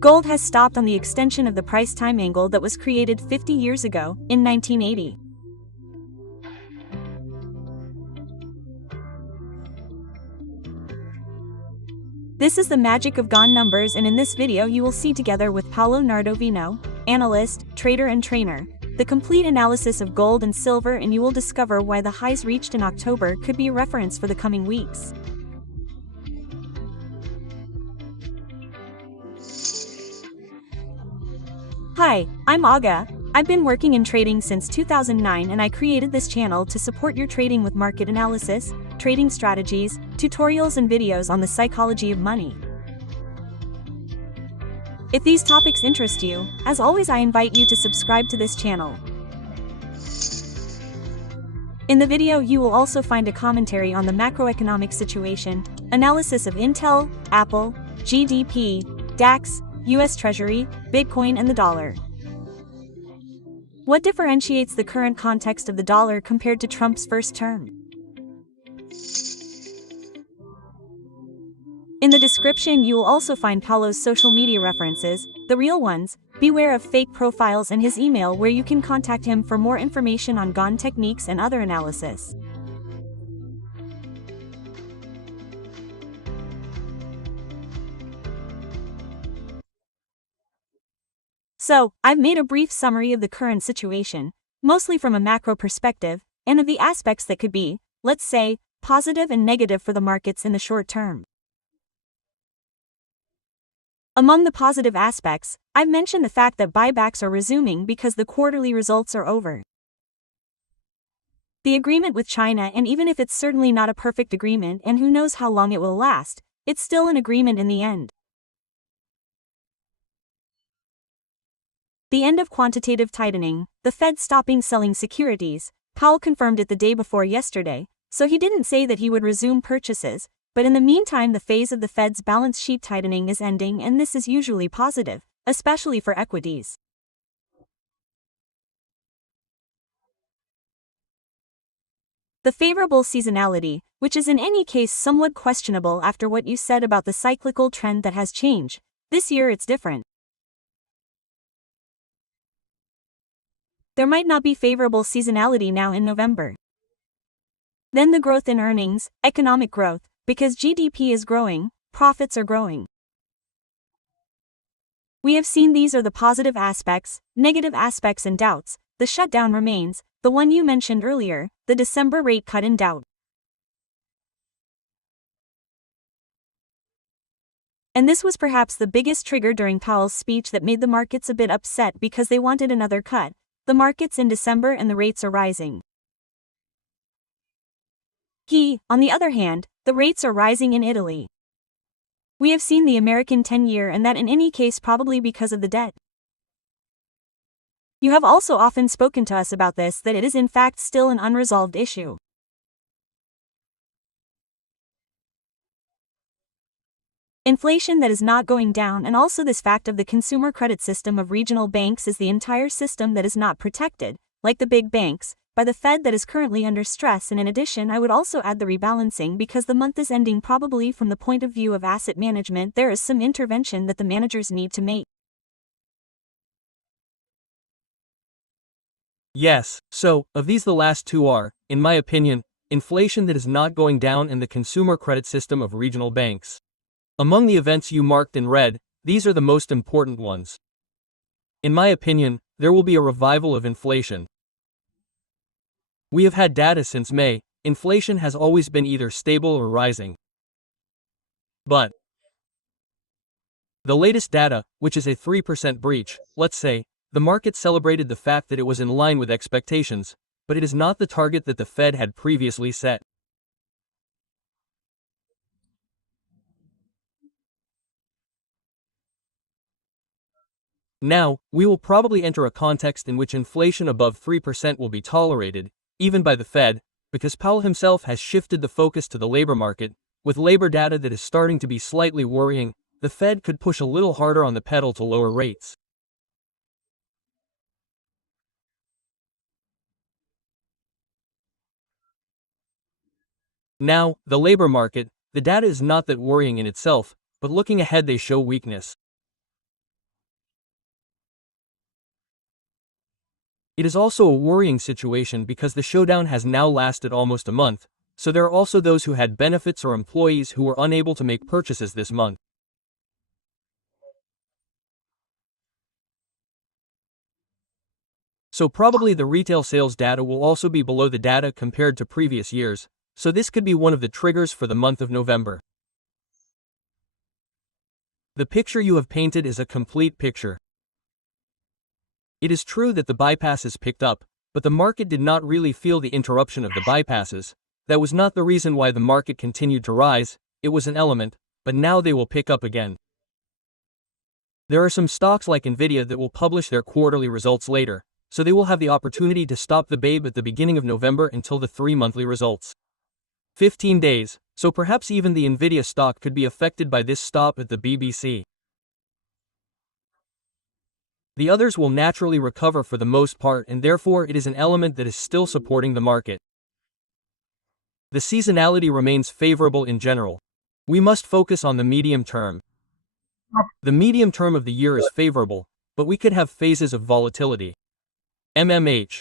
Gold has stopped on the extension of the price-time angle that was created 50 years ago, in 1980. This is the magic of Gann numbers, and in this video you will see, together with Paolo Nardovino, analyst, trader and trainer, the complete analysis of gold and silver, and you will discover why the highs reached in October could be a reference for the coming weeks. Hi, I'm Aga. I've been working in trading since 2009, and I created this channel to support your trading with market analysis, trading strategies, tutorials and videos on the psychology of money. If these topics interest you, as always I invite you to subscribe to this channel. In the video you will also find a commentary on the macroeconomic situation, analysis of Intel, Apple, GDP, DAX, US Treasury, Bitcoin and the dollar. What differentiates the current context of the dollar compared to Trump's first term? In the description you will also find Paolo's social media references, the real ones. Beware of fake profiles, and his email where you can contact him for more information on Gann techniques and other analysis. So, I've made a brief summary of the current situation, mostly from a macro perspective, and of the aspects that could be, let's say, positive and negative for the markets in the short term. Among the positive aspects, I've mentioned the fact that buybacks are resuming because the quarterly results are over. The agreement with China, and even if it's certainly not a perfect agreement and who knows how long it will last, it's still an agreement in the end. The end of quantitative tightening, the Fed stopping selling securities. Powell confirmed it the day before yesterday, so he didn't say that he would resume purchases, but in the meantime the phase of the Fed's balance sheet tightening is ending, and this is usually positive, especially for equities. The favorable seasonality, which is in any case somewhat questionable after what you said about the cyclical trend that has changed. This year it's different. There might not be favorable seasonality now in November. Then the growth in earnings, economic growth, because GDP is growing, profits are growing. We have seen these are the positive aspects, negative aspects and doubts. The shutdown remains, the one you mentioned earlier, the December rate cut in doubt. And this was perhaps the biggest trigger during Powell's speech that made the markets a bit upset because they wanted another cut. The market's in December and the rates are rising. On the other hand, the rates are rising in Italy. We have seen the American 10-year, and that in any case probably because of the debt. You have also often spoken to us about this, that it is in fact still an unresolved issue. Inflation that is not going down, and also this fact of the consumer credit system of regional banks is the entire system that is not protected, like the big banks, by the Fed that is currently under stress. And in addition I would also add the rebalancing, because the month is ending. Probably from the point of view of asset management there is some intervention that the managers need to make. Yes, so, of these the last two are, in my opinion, inflation that is not going down and the consumer credit system of regional banks. Among the events you marked in red, these are the most important ones. In my opinion, there will be a revival of inflation. We have had data since May. Inflation has always been either stable or rising. But the latest data, which is a 3% breach, let's say, the market celebrated the fact that it was in line with expectations, but it is not the target that the Fed had previously set. Now, we will probably enter a context in which inflation above 3% will be tolerated, even by the Fed, because Powell himself has shifted the focus to the labor market. With labor data that is starting to be slightly worrying, the Fed could push a little harder on the pedal to lower rates. Now, the labor market, the data is not that worrying in itself, but looking ahead they show weakness. It is also a worrying situation because the showdown has now lasted almost a month, so there are also those who had benefits or employees who were unable to make purchases this month. So probably the retail sales data will also be below the data compared to previous years, so this could be one of the triggers for the month of November. The picture you have painted is a complete picture. It is true that the bypasses picked up, but the market did not really feel the interruption of the bypasses. That was not the reason why the market continued to rise, it was an element, but now they will pick up again. There are some stocks like Nvidia that will publish their quarterly results later, so they will have the opportunity to stop the babe at the beginning of November until the 3 monthly results. 15 days, so perhaps even the Nvidia stock could be affected by this stop at the BBC. The others will naturally recover for the most part, and therefore it is an element that is still supporting the market. The seasonality remains favorable in general. We must focus on the medium term. The medium term of the year is favorable, but we could have phases of volatility. MMH.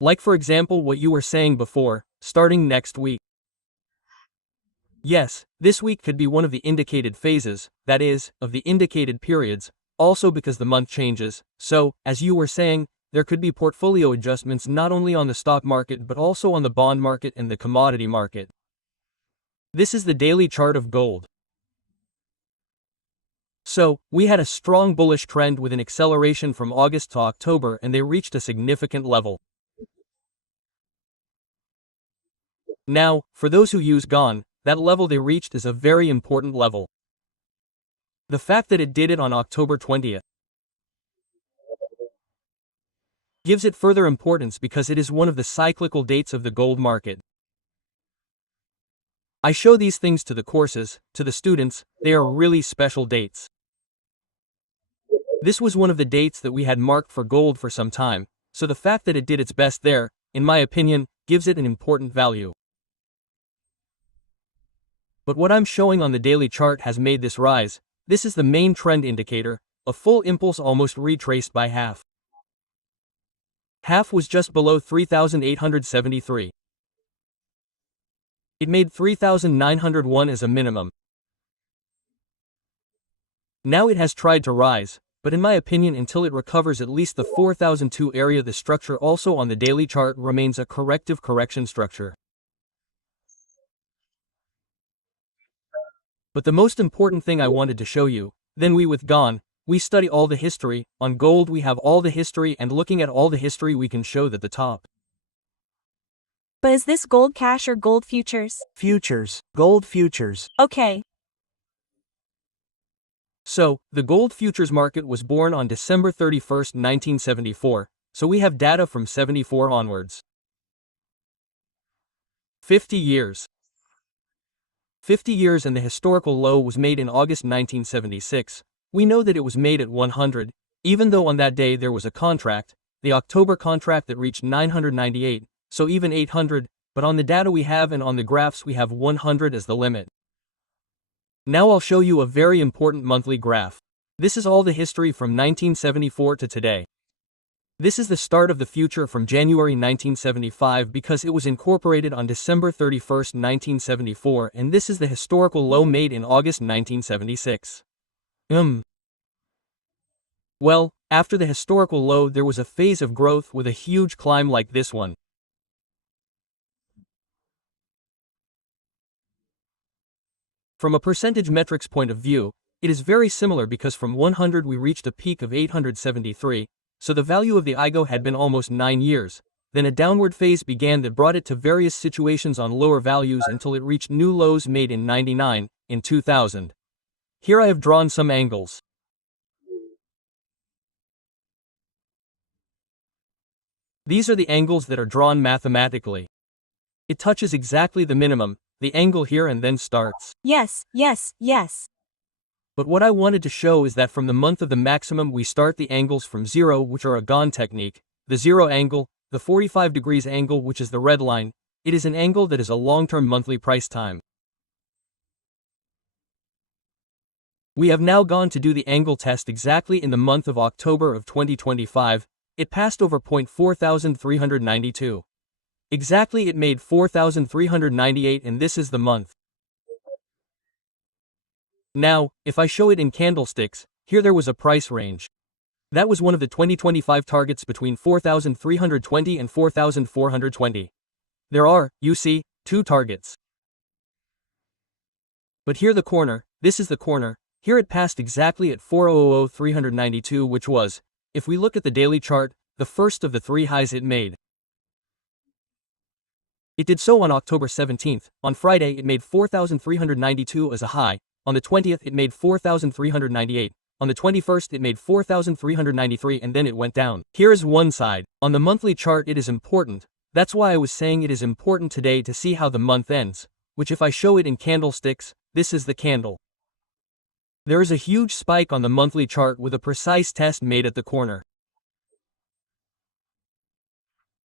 Like for example what you were saying before, starting next week. Yes, this week could be one of the indicated phases, that is, of the indicated periods, also because the month changes, so, as you were saying, there could be portfolio adjustments not only on the stock market but also on the bond market and the commodity market. This is the daily chart of gold. So, we had a strong bullish trend with an acceleration from August to October, and they reached a significant level. Now, for those who use Gann, that level they reached is a very important level. The fact that it did it on October 20th gives it further importance because it is one of the cyclical dates of the gold market. I show these things to the courses, to the students, they are really special dates. This was one of the dates that we had marked for gold for some time, so the fact that it did its best there, in my opinion, gives it an important value. But what I'm showing on the daily chart has made this rise. This is the main trend indicator, a full impulse almost retraced by half. Half was just below 3,873. It made 3,901 as a minimum. Now it has tried to rise, but in my opinion until it recovers at least the 4,002 area, the structure also on the daily chart remains a corrective correction structure. But the most important thing I wanted to show you, then we with Gann, we study all the history, on gold we have all the history, and looking at all the history we can show that the top. But is this gold cash or gold futures? Futures. Gold futures. Okay. So, the gold futures market was born on December 31st, 1974, so we have data from 74 onwards. 50 years. 50 years, and the historical low was made in August 1976. We know that it was made at 100, even though on that day there was a contract, the October contract that reached 998, so even 800, but on the data we have and on the graphs we have 100 as the limit. Now I'll show you a very important monthly graph. This is all the history from 1974 to today. This is the start of the future from January 1975 because it was incorporated on December 31st, 1974, and this is the historical low made in August 1976. Well, after the historical low there was a phase of growth with a huge climb like this one. From a percentage metrics point of view, it is very similar because from 100 we reached a peak of 873, so the value of the IGO had been almost 9 years. Then a downward phase began that brought it to various situations on lower values until it reached new lows made in 99, in 2000. Here I have drawn some angles. These are the angles that are drawn mathematically. It touches exactly the minimum, the angle here, and then starts. Yes. But what I wanted to show is that from the month of the maximum we start the angles from 0, which are a Gann technique, the 0 angle, the 45 degrees angle, which is the red line. It is an angle that is a long-term monthly price time. We have now gone to do the angle test exactly in the month of October of 2025, it passed over point 4,392. Exactly, it made 4,398, and this is the month. Now, if I show it in candlesticks, here there was a price range. That was one of the 2025 targets between 4,320 and 4,420. There are, you see, two targets. But here the corner, this is the corner, here it passed exactly at 4,000,392, which was, if we look at the daily chart, the first of the three highs it made. It did so on October 17th, on Friday it made 4,392 as a high, on the 20th it made 4,398, on the 21st it made 4,393, and then it went down. Here is one side. On the monthly chart it is important, that's why I was saying it is important today to see how the month ends, which if I show it in candlesticks, this is the candle. There is a huge spike on the monthly chart with a precise test made at the corner.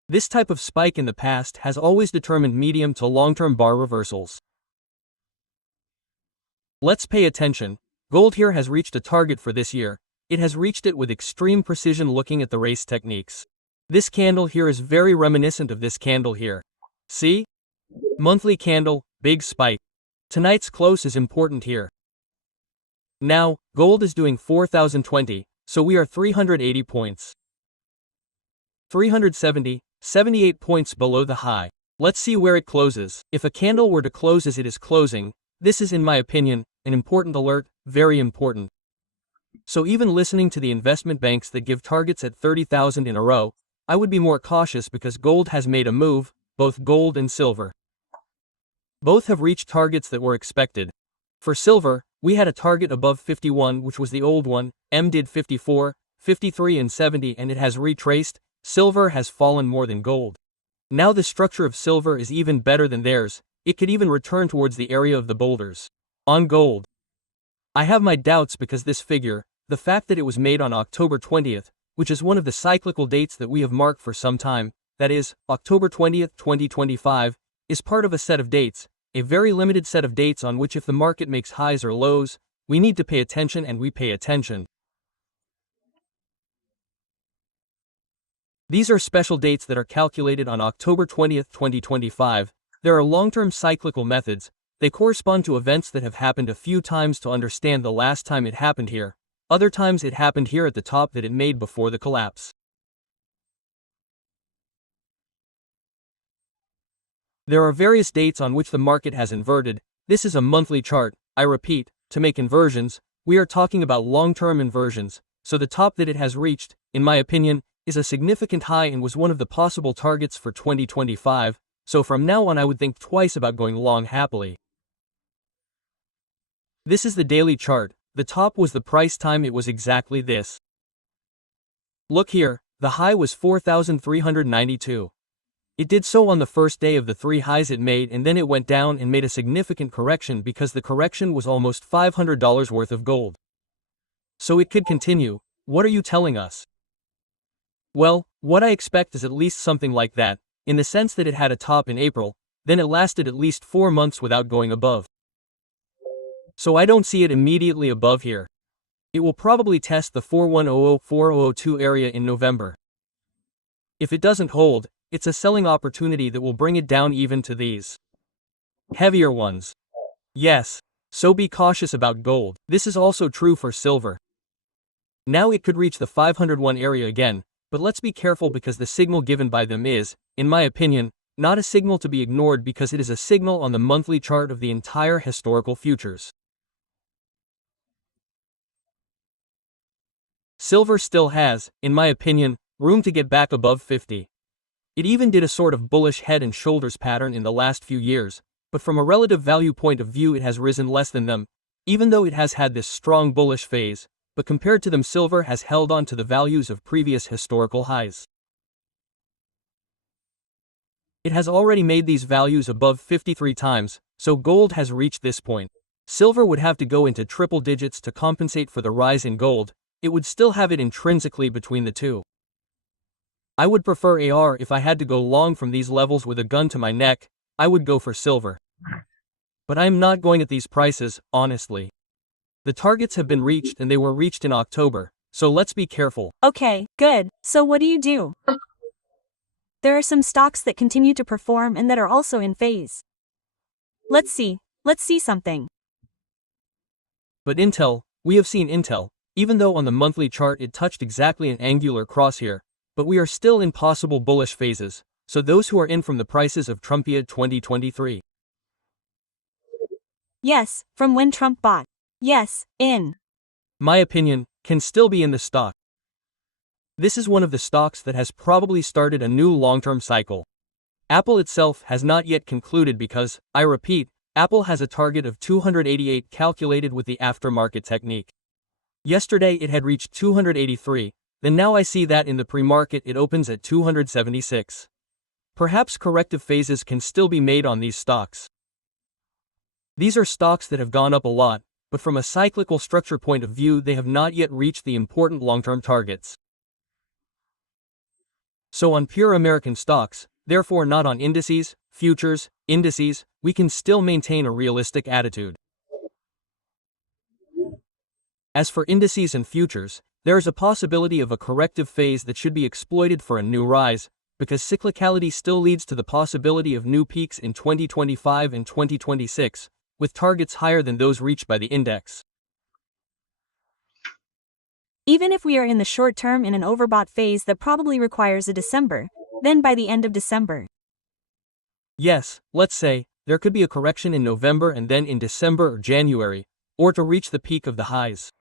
This type of spike in the past has always determined medium to long-term bar reversals. Let's pay attention. Gold here has reached a target for this year. It has reached it with extreme precision looking at the race techniques. This candle here is very reminiscent of this candle here. See? Monthly candle, big spike. Tonight's close is important here. Now, gold is doing 4,020, so we are 380 points. 370, 78 points below the high. Let's see where it closes. If a candle were to close as it is closing, this is in my opinion, an important alert, very important. So even listening to the investment banks that give targets at 30,000 in a row, I would be more cautious because gold has made a move, both gold and silver. Both have reached targets that were expected. For silver, we had a target above 51, which was the old one, M did 54, 53 and 70, and it has retraced. Silver has fallen more than gold. Now the structure of silver is even better than theirs, it could even return towards the area of the boulders. On gold, I have my doubts because this figure, the fact that it was made on October 20th, which is one of the cyclical dates that we have marked for some time, that is, October 20th, 2025, is part of a set of dates, a very limited set of dates on which if the market makes highs or lows, we need to pay attention, and we pay attention. These are special dates that are calculated on October 20th, 2025. There are long-term cyclical methods. They correspond to events that have happened a few times to understand the last time it happened here. Other times it happened here at the top that it made before the collapse. There are various dates on which the market has inverted. This is a monthly chart. I repeat, to make inversions, we are talking about long-term inversions, so the top that it has reached, in my opinion, is a significant high and was one of the possible targets for 2025, so from now on I would think twice about going long happily. This is the daily chart. The top was the price time, it was exactly this. Look here, the high was 4,392. It did so on the first day of the three highs it made, and then it went down and made a significant correction because the correction was almost $500 worth of gold. So it could continue. What are you telling us? Well, what I expect is at least something like that, in the sense that it had a top in April, then it lasted at least 4 months without going above. So I don't see it immediately above here. It will probably test the 4100-4002 area in November. If it doesn't hold, it's a selling opportunity that will bring it down even to these heavier ones. Yes, so be cautious about gold. This is also true for silver. Now it could reach the 501 area again, but let's be careful because the signal given by them is, in my opinion, not a signal to be ignored because it is a signal on the monthly chart of the entire historical futures. Silver still has, in my opinion, room to get back above 50. It even did a sort of bullish head and shoulders pattern in the last few years, but from a relative value point of view it has risen less than them, even though it has had this strong bullish phase, but compared to them silver has held on to the values of previous historical highs. It has already made these values above 53 times, so gold has reached this point. Silver would have to go into triple digits to compensate for the rise in gold, it would still have it intrinsically between the two. I would prefer AR if I had to go long from these levels with a gun to my neck, I would go for silver. But I am not going at these prices, honestly. The targets have been reached and they were reached in October, so let's be careful. Okay, good. So what do you do? There are some stocks that continue to perform and that are also in phase. Let's see something. But Intel, we have seen Intel, even though on the monthly chart it touched exactly an angular crosshair, but we are still in possible bullish phases, so those who are in from the prices of Trumpia 2023. Yes, from when Trump bought. Yes, in. My opinion, can still be in the stock. This is one of the stocks that has probably started a new long-term cycle. Apple itself has not yet concluded because, I repeat, Apple has a target of 288 calculated with the aftermarket technique. Yesterday it had reached 283, then now I see that in the pre-market it opens at 276. Perhaps corrective phases can still be made on these stocks. These are stocks that have gone up a lot, but from a cyclical structure point of view they have not yet reached the important long-term targets. So on pure American stocks, therefore not on indices, futures, indices, we can still maintain a realistic attitude. As for indices and futures, there is a possibility of a corrective phase that should be exploited for a new rise, because cyclicality still leads to the possibility of new peaks in 2025 and 2026, with targets higher than those reached by the index. Even if we are in the short term in an overbought phase that probably requires a December, then by the end of December. Yes, let's say, there could be a correction in November and then in December or January, or to reach the peak of the highs.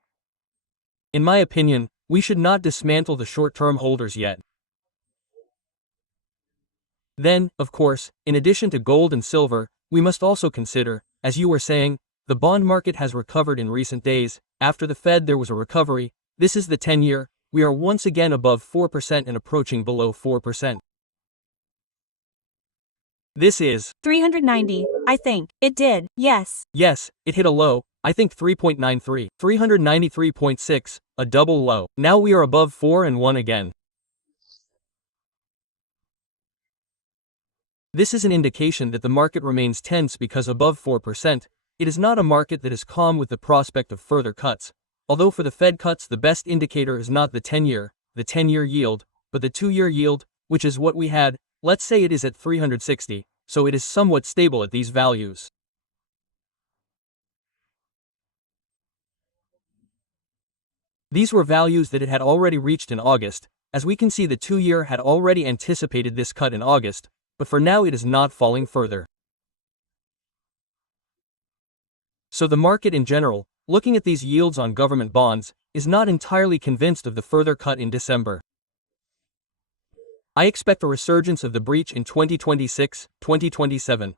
In my opinion, we should not dismantle the short-term holders yet. Then, of course, in addition to gold and silver, we must also consider, as you were saying, the bond market has recovered in recent days. After the Fed there was a recovery. This is the 10-year, we are once again above 4% and approaching below 4%. This is 390, I think. It did, yes. Yes, it hit a low, I think 3.93, 393.6, a double low. Now we are above 4 and 1 again. This is an indication that the market remains tense because above 4%, it is not a market that is calm with the prospect of further cuts. Although for the Fed cuts the best indicator is not the 10-year yield, but the 2-year yield, which is what we had. Let's say it is at 360, so it is somewhat stable at these values. These were values that it had already reached in August. As we can see, the 2-year had already anticipated this cut in August, but for now it is not falling further. So the market in general, looking at these yields on government bonds, is not entirely convinced of the further cut in December. I expect a resurgence of the breach in 2026, 2027.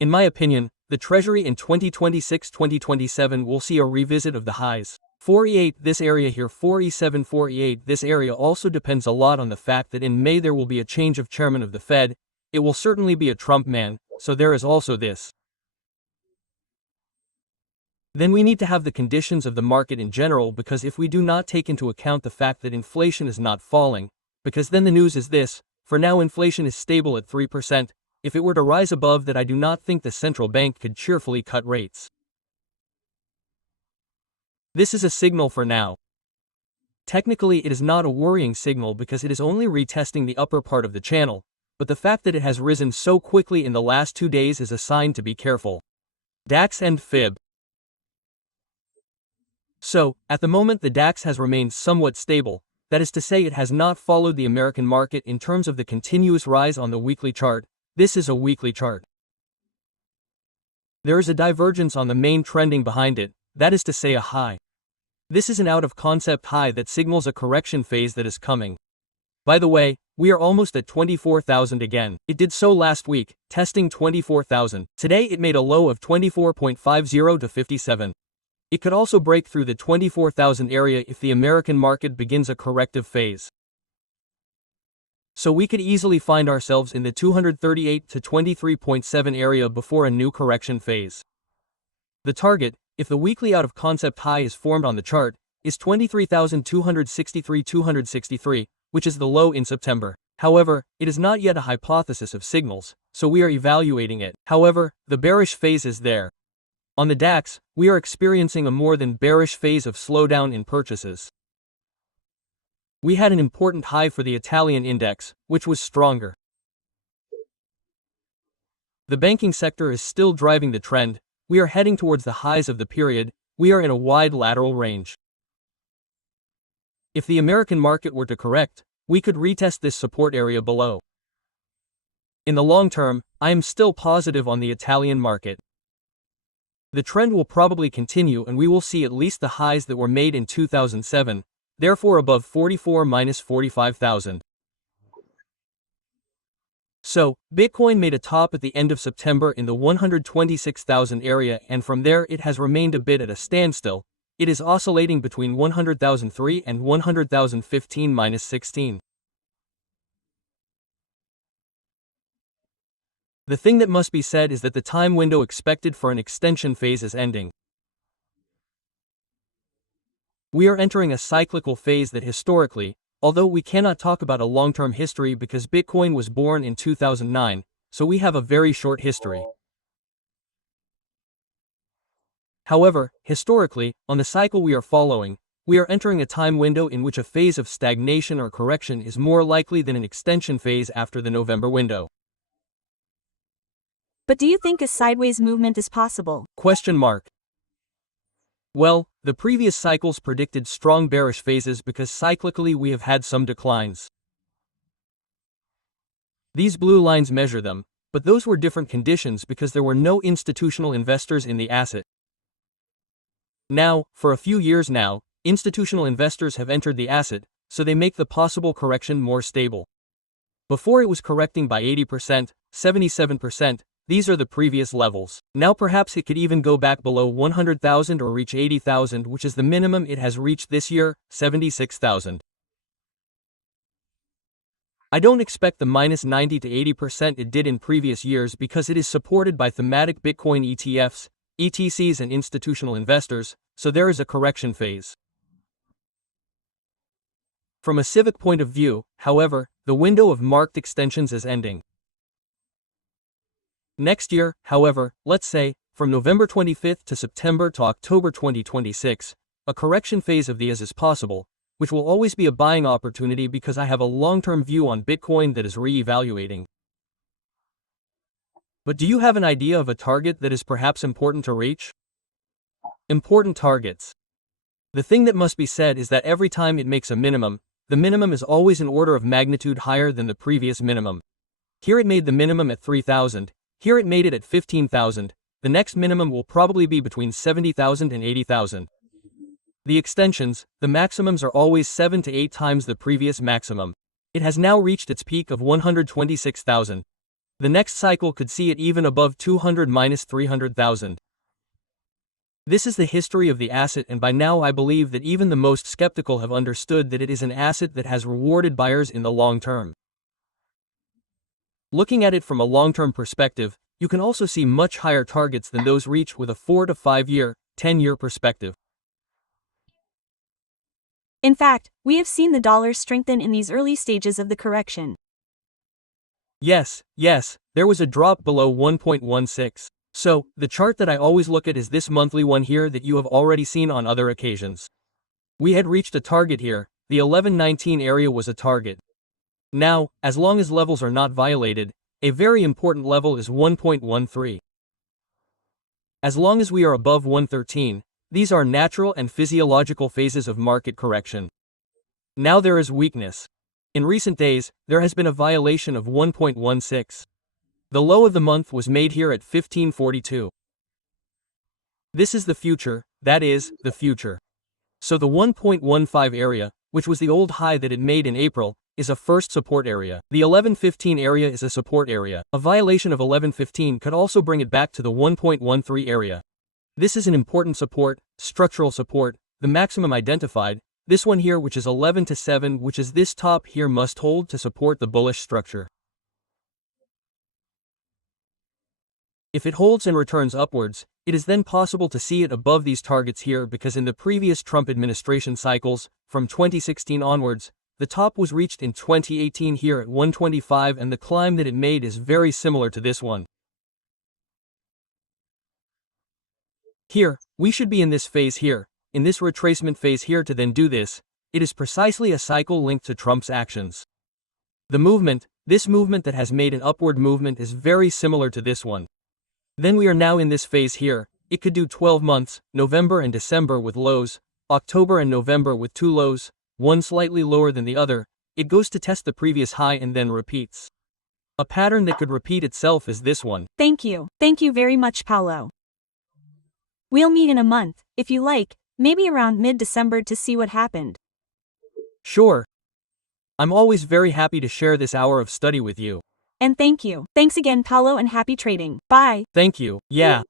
In my opinion, the Treasury in 2026-2027 will see a revisit of the highs. 4E8 this area here, 4E7, 4E8 this area also depends a lot on the fact that in May there will be a change of chairman of the Fed. It will certainly be a Trump man, so there is also this. Then we need to have the conditions of the market in general, because if we do not take into account the fact that inflation is not falling, because then the news is this: for now inflation is stable at 3%, if it were to rise above that I do not think the central bank could cheerfully cut rates. This is a signal for now. Technically it is not a worrying signal because it is only retesting the upper part of the channel, but the fact that it has risen so quickly in the last 2 days is a sign to be careful. DAX and FIB. So, at the moment the DAX has remained somewhat stable, that is to say it has not followed the American market in terms of the continuous rise on the weekly chart. This is a weekly chart. There is a divergence on the main trending behind it, that is to say a high. This is an out-of-concept high that signals a correction phase that is coming. By the way, we are almost at 24,000 again. It did so last week, testing 24,000. Today it made a low of 24.50 to 57. It could also break through the 24,000 area if the American market begins a corrective phase. So we could easily find ourselves in the 238 to 23.7 area before a new correction phase. The target, if the weekly out-of-concept high is formed on the chart, is 23,263, which is the low in September. However, it is not yet a hypothesis of signals, so we are evaluating it. However, the bearish phase is there. On the DAX, we are experiencing a more than bearish phase of slowdown in purchases. We had an important high for the Italian index, which was stronger. The banking sector is still driving the trend. We are heading towards the highs of the period. We are in a wide lateral range. If the American market were to correct, we could retest this support area below. In the long term, I am still positive on the Italian market. The trend will probably continue and we will see at least the highs that were made in 2007, therefore above 44-45,000. So, Bitcoin made a top at the end of September in the 126,000 area and from there it has remained a bit at a standstill. It is oscillating between 100,003 and 100,015-16. The thing that must be said is that the time window expected for an extension phase is ending. We are entering a cyclical phase that historically, although we cannot talk about a long-term history because Bitcoin was born in 2009, so we have a very short history. However, historically, on the cycle we are following, we are entering a time window in which a phase of stagnation or correction is more likely than an extension phase after the November window. But do you think a sideways movement is possible? Question mark. Well, the previous cycles predicted strong bearish phases because cyclically we have had some declines. These blue lines measure them, but those were different conditions because there were no institutional investors in the asset. Now, for a few years now, institutional investors have entered the asset, so they make the possible correction more stable. Before it was correcting by 80%, 77%, these are the previous levels. Now perhaps it could even go back below 100,000 or reach 80,000, which is the minimum it has reached this year, 76,000. I don't expect the minus 90 to 80% it did in previous years because it is supported by thematic Bitcoin ETFs, ETCs and institutional investors, so there is a correction phase. From a civic point of view, however, the window of marked extensions is ending. Next year, however, let's say, from November 25th to September to October 2026, a correction phase of these is possible, which will always be a buying opportunity because I have a long-term view on Bitcoin that is re-evaluating. But do you have an idea of a target that is perhaps important to reach? Important targets. The thing that must be said is that every time it makes a minimum, the minimum is always an order of magnitude higher than the previous minimum. Here it made the minimum at 3,000. Here it made it at 15,000, the next minimum will probably be between 70,000 and 80,000. The extensions, the maximums are always 7 to 8 times the previous maximum. It has now reached its peak of 126,000. The next cycle could see it even above 200-300,000. This is the history of the asset and by now I believe that even the most skeptical have understood that it is an asset that has rewarded buyers in the long term. Looking at it from a long-term perspective, you can also see much higher targets than those reached with a 4 to 5 year, 10-year perspective. In fact, we have seen the dollar strengthen in these early stages of the correction. Yes, there was a drop below 1.16. So, the chart that I always look at is this monthly one here that you have already seen on other occasions. We had reached a target here, the 1119 area was a target. Now, as long as levels are not violated, a very important level is 1.13. As long as we are above 113, these are natural and physiological phases of market correction. Now there is weakness. In recent days, there has been a violation of 1.16. The low of the month was made here at 1542. This is the future, that is, the future. So the 1.15 area, which was the old high that it made in April, is a first support area. The 1115 area is a support area. A violation of 1115 could also bring it back to the 1.13 area. This is an important support, structural support, the maximum identified. This one here, which is 11 to 7, which is this top here, must hold to support the bullish structure. If it holds and returns upwards, it is then possible to see it above these targets here because in the previous Trump administration cycles, from 2016 onwards, the top was reached in 2018 here at 125 and the climb that it made is very similar to this one. Here, we should be in this phase here, in this retracement phase here to then do this, It is precisely a cycle linked to Trump's actions. This movement that has made an upward movement is very similar to this one. Then we are now in this phase here. It could do 12 months, November and December with lows, October and November with two lows, one slightly lower than the other. It goes to test the previous high and then repeats. A pattern that could repeat itself is this one. Thank you. Thank you very much, Paolo. We'll meet in a month, if you like, maybe around mid-December to see what happened. Sure. I'm always very happy to share this hour of study with you. And thank you. Thanks again, Paolo, and happy trading. Bye. Thank you. Yeah.